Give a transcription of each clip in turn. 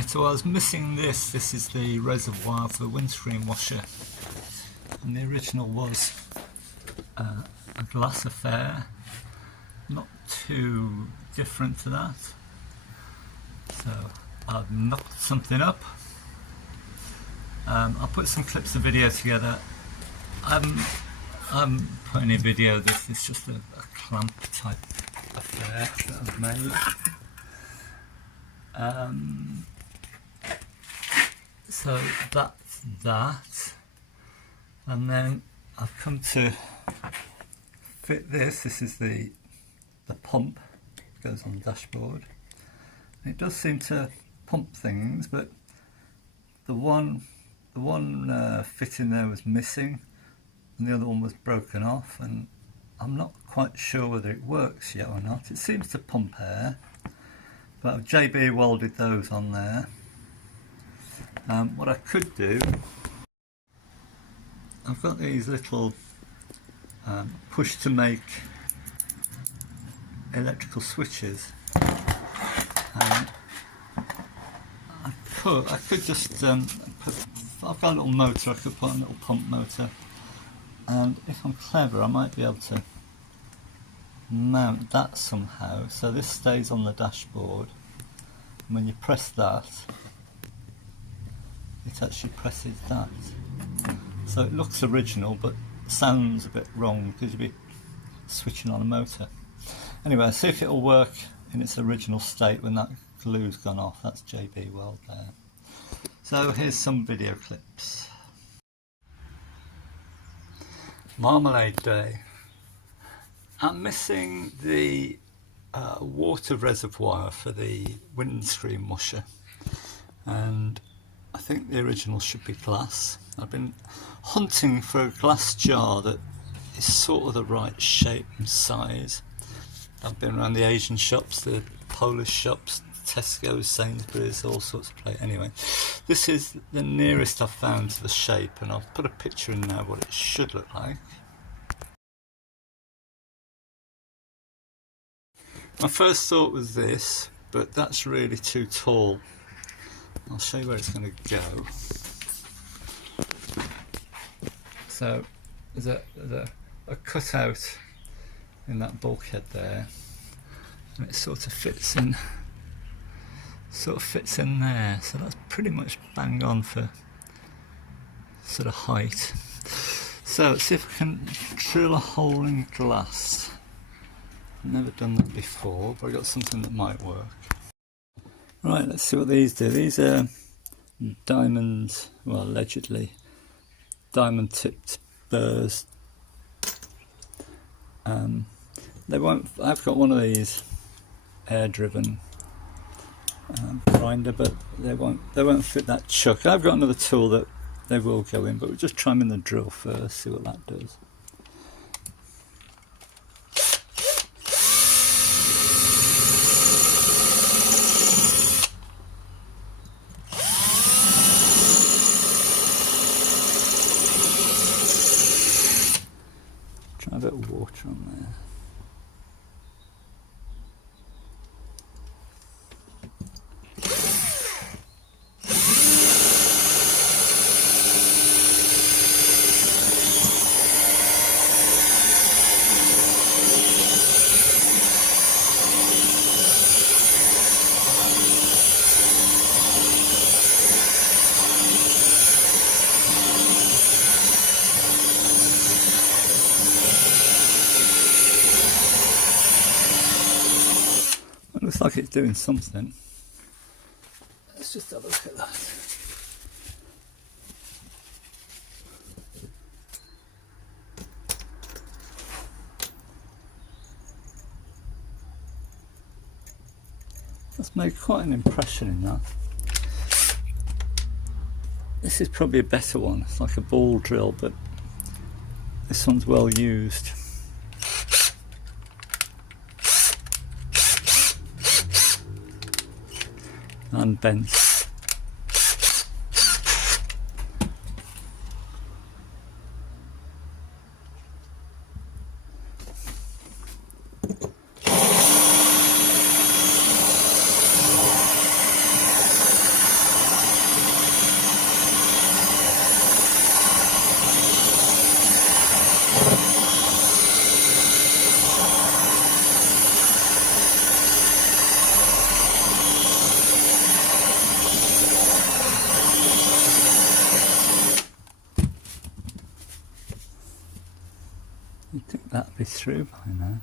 Right, so I was missing this. This is the reservoir for the windscreen washer, and the original was a glass affair, not too different to that. So I've knocked something up. I'll put some clips of video together. I'm putting a video of this. It's just a clamp type affair that I've made. So that's that, and then I've come to fit this. This is the pump. It goes on the dashboard. It does seem to pump things, but the one fitting there was missing, and the other one was broken off, and I'm not quite sure whether it works yet or not. It seems to pump air, but I've JB welded those on there. What I could do, I've got these little push to make electrical switches. I could just I've got a little motor. I could put a little pump motor, and if I'm clever I might be able to mount that somehow so this stays on the dashboard, and when you press that it actually presses that, so it looks original but sounds a bit wrong because you'd be switching on a motor. Anyway, I'll see if it'll work in its original state when that glue's gone off. That's JB Weld there. So here's some video clips. Marmalade Day. I'm missing the water reservoir for the windscreen washer, and I think the original should be glass. I've been hunting for a glass jar that is sort of the right shape and size. I've been around the Asian shops, the Polish shops, Tesco's, Sainsbury's, all sorts of places. Anyway, this is the nearest I've found to the shape, and I'll put a picture in there what it should look like. My first thought was this, but that's really too tall. I'll show you where it's going to go. So there's a cutout in that bulkhead there, and it sort of fits in there, so that's pretty much bang on for sort of height. So let's see if I can drill a hole in glass. I've never done that before, but I've got something that might work. Right, let's see what these do. These are diamonds, well, allegedly diamond tipped burrs. They won't. I've got one of these air driven grinder, but they won't fit that chuck. I've got another tool that they will go in, but we'll just try them in the drill first, see what that does. Try a bit of water on there. It looks like it's doing something. Let's just have a look at that. That's made quite an impression in that. This is probably a better one. It's like a ball drill, but this one's well used. And bent. that'll be through by now.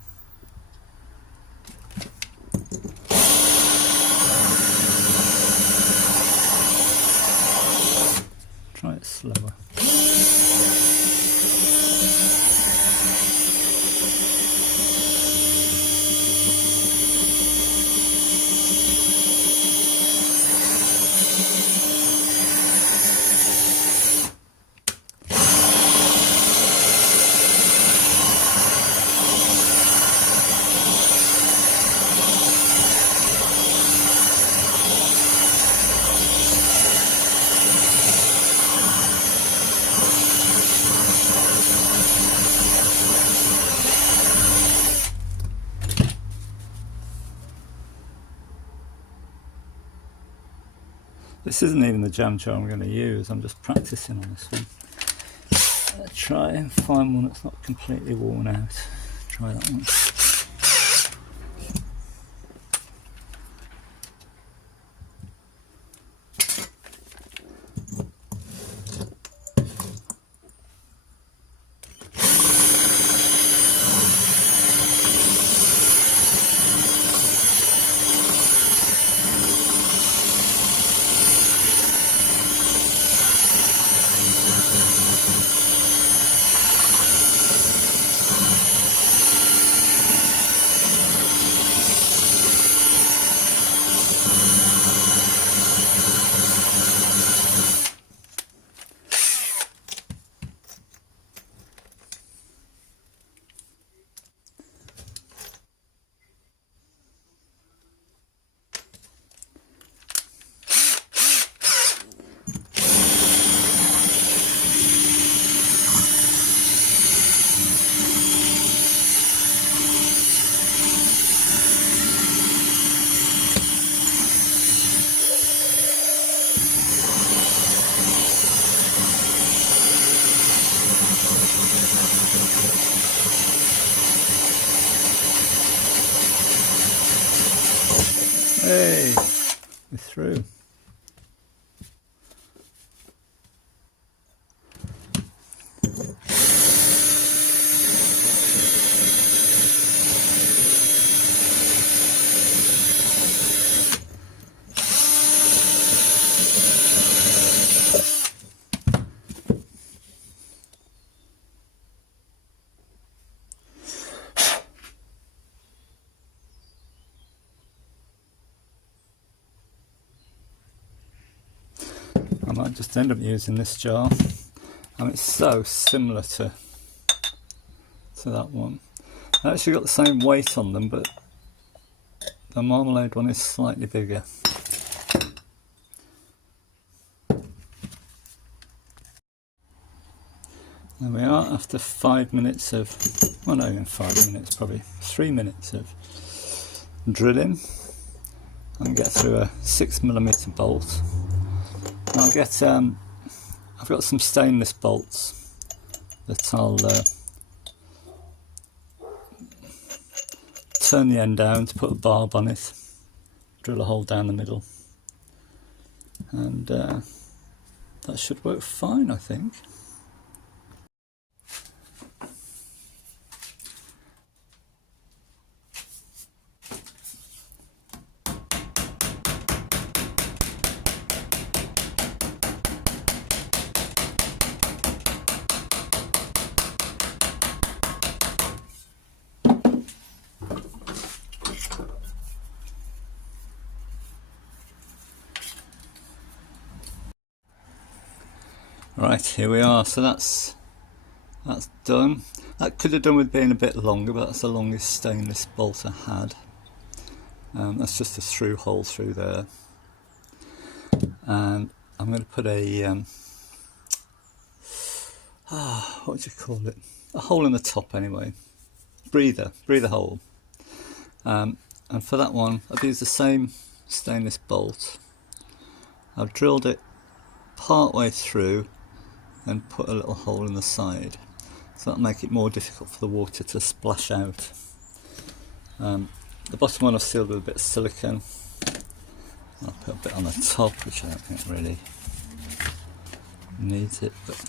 Try it slower. This isn't even the jam jar I'm going to use, I'm just practicing on this one. Try and find one that's not completely worn out. Try that one. Hey, we're through. I might just end up using this jar. It's so similar to that one. They actually got the same weight on them, but the marmalade one is slightly bigger. There we are, after 5 minutes of, well not even 5 minutes, probably 3 minutes of drilling. I'll get through a 6mm bolt. And I'll get, I've got some stainless bolts that I'll turn the end down to put a barb on it, drill a hole down the middle, and that should work fine, I think. Right, here we are. So that's done. That could have done with being a bit longer, but that's the longest stainless bolt I had. That's just a through hole through there, and I'm going to put a what would you call it? A hole in the top anyway. Breather hole. And for that one, I've used the same stainless bolt. I've drilled it part way through and put a little hole in the side, so that'll make it more difficult for the water to splash out. The bottom one I've sealed with a bit of silicone. I'll put a bit on the top, which I don't think really needs it, but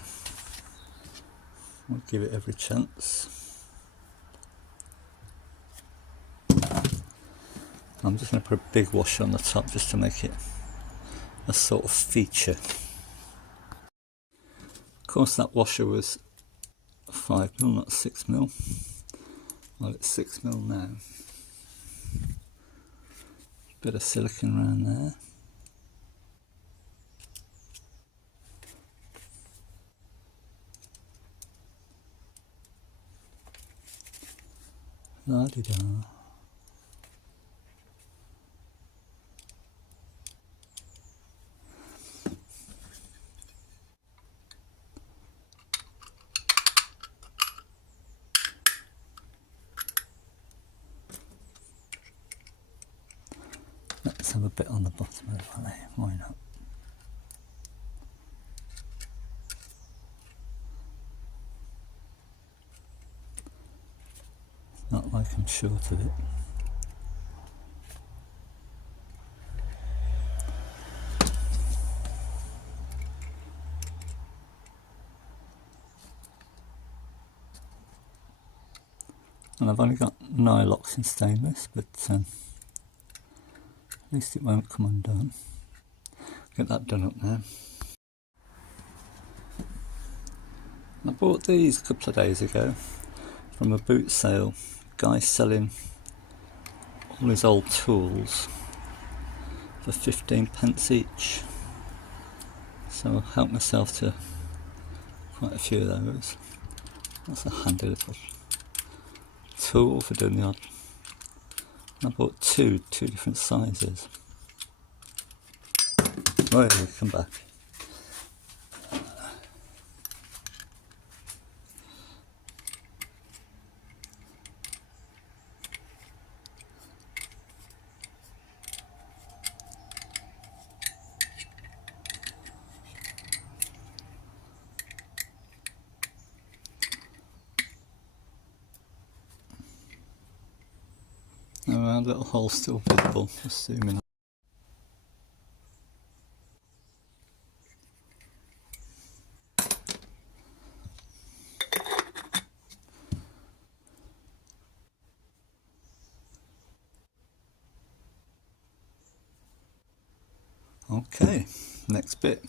we'll give it every chance. I'm just going to put a big washer on the top just to make it a sort of feature. Of course that washer was 5mm, not 6mm. Well, it's 6mm now. Bit of silicone around there. La-di-da. Let's have a bit on the bottom as well, eh? Why not? Not like I'm short of it. And I've only got nylocks in stainless, but at least it won't come undone. Get that done up now. I bought these a couple of days ago from a boot sale. Guy selling all his old tools for 15p each. So I'll help myself to quite a few of those. That's a handy little tool for doing the odd. I bought two different sizes. Oh, yeah, come back. Oh, our little hole still visible, assuming. Okay, next bit.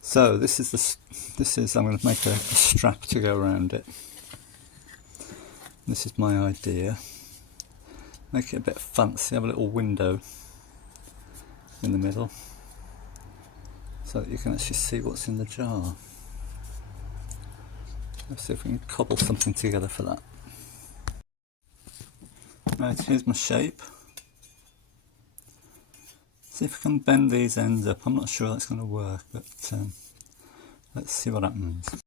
So this is I'm going to make a strap to go around it. This is my idea. Make it a bit fancy, have a little window in the middle so that you can actually see what's in the jar. Let's see if we can cobble something together for that. Right, here's my shape. See if I can bend these ends up. I'm not sure that's going to work, but let's see what happens.